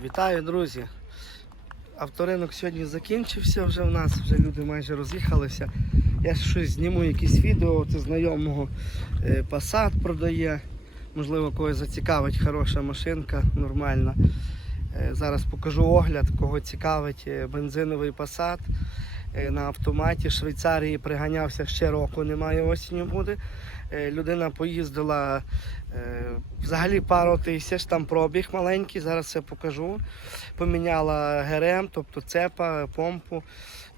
Вітаю, друзі! Авторинок сьогодні закінчився вже в нас, вже люди майже роз'їхалися. Я щось зніму якісь відео, це знайомого е, Passat продає. Можливо, когось зацікавить хороша машинка, нормальна. Е, Зараз покажу огляд, кого цікавить е, бензиновий Passat. Е, На автоматі Швейцарії приганявся ще року, немає осінню буде. Е, Людина поїздила е, взагалі пару тисяч, там пробіг маленький, зараз все покажу. Поміняла ГРМ, тобто цепа, помпу,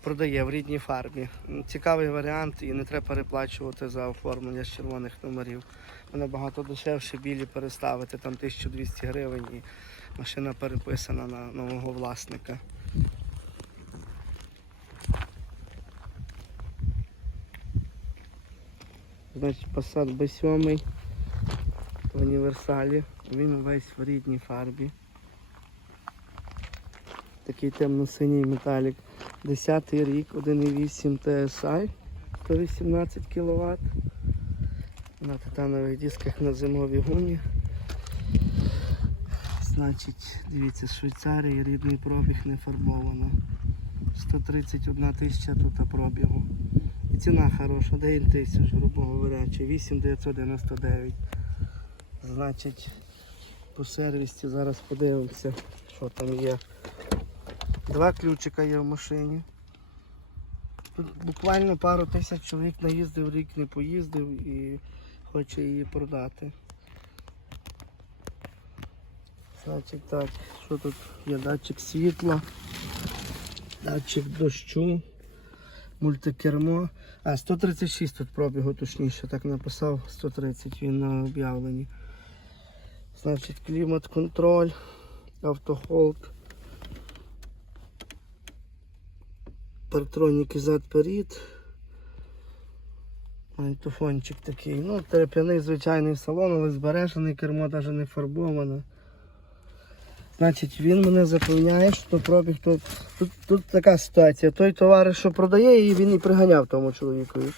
продає в рідній фарбі. Цікавий варіант і не треба переплачувати за оформлення з червоних номерів. Воно набагато дешевше, білі переставити, там 1200 гривень і машина переписана на нового власника. Значить, Passat B7 в універсалі. Він весь в рідній фарбі. Такий темно-синій металік. 10 рік, 1,8 TSI, 118 кВт. На титанових дисках на зимовій гумі. Значить, дивіться, Швейцарії рідний пробіг не фарбовано. 131 тисяча тут пробігу. І ціна хороша, 9 тисяч, грубо говорячи, 8999. Значить, по сервісі зараз подивимося, що там є. Два ключика є в машині. Тут буквально пару тисяч чоловік наїздив, рік не поїздив і хоче її продати. Значить так, що тут є датчик світла, датчик дощу, мультикермо. А, 136 тут пробігу точніше, так написав 130 він на об'явленні. Значить, клімат-контроль, автохолд, партроніки зад-перед. Магнітофончик такий. Ну, терп'яний звичайний салон, але збережений, кермо навіть не фарбоване. Значить, він мене запевняє, що пробіг тут, тут, тут така ситуація. Той товариш, що продає її, він і приганяв тому чоловікові.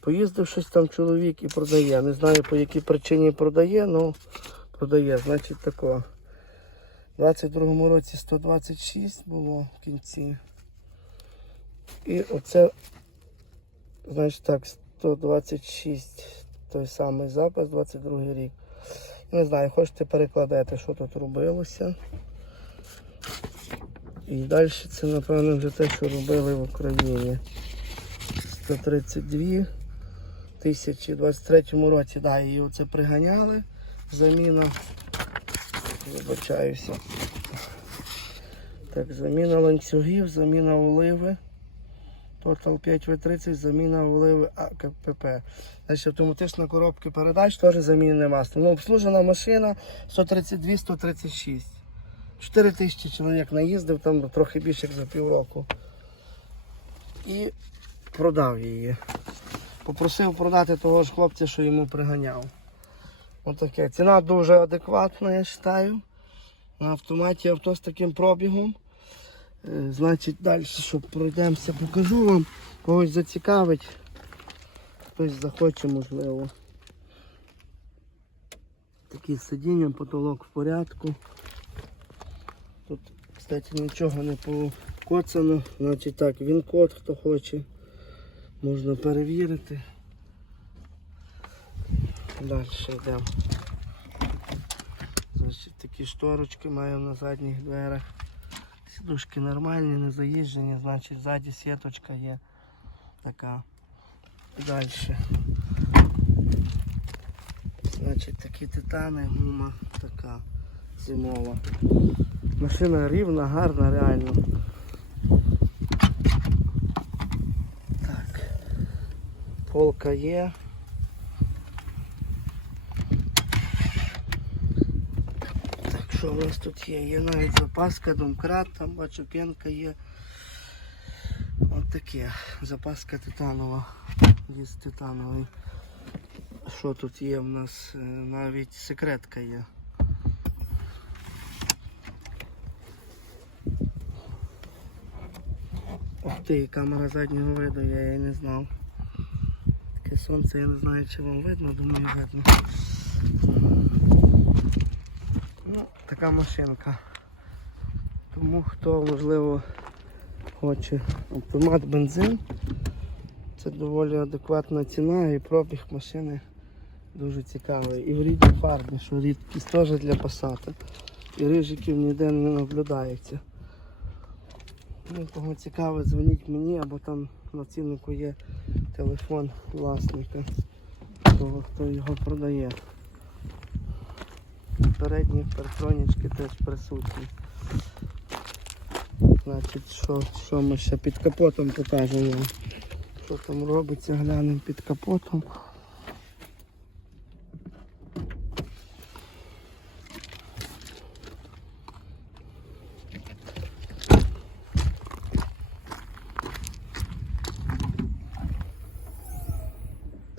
Поїздив щось там чоловік і продає. Не знаю по якій причині продає, але продає. Значить тако. У 22-му році 126 було в кінці. І оце, значить так, 126 той самий запис, 22 рік. Не знаю, хочете перекладати, що тут робилося. І далі це, напевно, вже те, що робили в Україні. 132 тисячі. У 23 році, да, її оце приганяли. Заміна. Вибачаюся. Так, заміна ланцюгів, заміна оливи. Total 5В30, заміна оливи АКПП. Значить, автоматична коробка передач теж замінене масло. Ну, обслужена машина 132-136. 4 тисячі чоловік наїздив, там трохи більше як за півроку. І продав її. Попросив продати того ж хлопця, що йому приганяв. Отаке. Ціна дуже адекватна, я вважаю. На автоматі авто з таким пробігом. Е, Значить, далі, що пройдемося, покажу вам. Когось зацікавить. Хтось захоче, можливо. Такі сидіння, потолок в порядку. Тут, кстати, нічого не покоцано. Значить так, він код, хто хоче. Можна перевірити. Далі йдемо. Значить, такі шторочки маю на задніх дверях. Сідушки нормальні, не заїжджені, значить ззаді сіточка є така. Далі. Значить такі титани, гума така зимова. Машина рівна, гарна, реально. Так. Полка є. Так, що у нас тут є? Є навіть запаска, домкрат, там бачу п'янка є. От таке. Запаска титанова. Є з титанової. Що тут є в нас? Е, Навіть секретка є. Ух ти, камера заднього виду, я її не знав. Таке сонце, я не знаю, чи вам видно, думаю видно. Ну, така машинка. Тому хто, можливо, хоче автомат бензин, це доволі адекватна ціна і пробіг машини дуже цікавий. І в рідній фарбі, що рідкість теж для пасата. І рижиків ніде не наблюдається. Ну, кого цікаво, дзвоніть мені або там на ціннику є телефон власника, того, хто його продає. Передні партронічки теж присутні. Значить, що, що ми ще під капотом покажемо. Що там робиться, глянемо під капотом.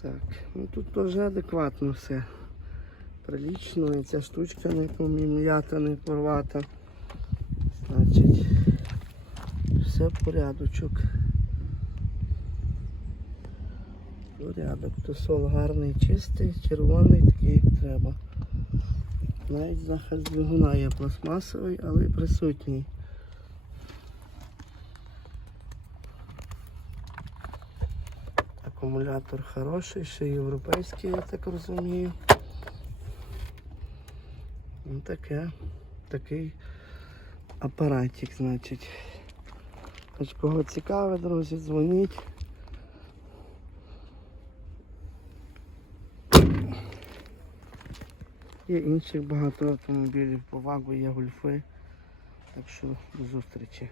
Так, ну тут теж адекватно все. Прилічно, і ця штучка не помім'ята, не порвата. Значить, все порядочок. Порядок, тусол гарний, чистий, червоний, такий як треба. Навіть захист двигуна є пластмасовий, але присутній. Акумулятор хороший, ще європейський, я так розумію. Ну таке, такий апаратик, значить. Хоч кого цікаве, друзі, дзвоніть. Є інших багато автомобілів, по вагу є гольфи. Так що до зустрічі.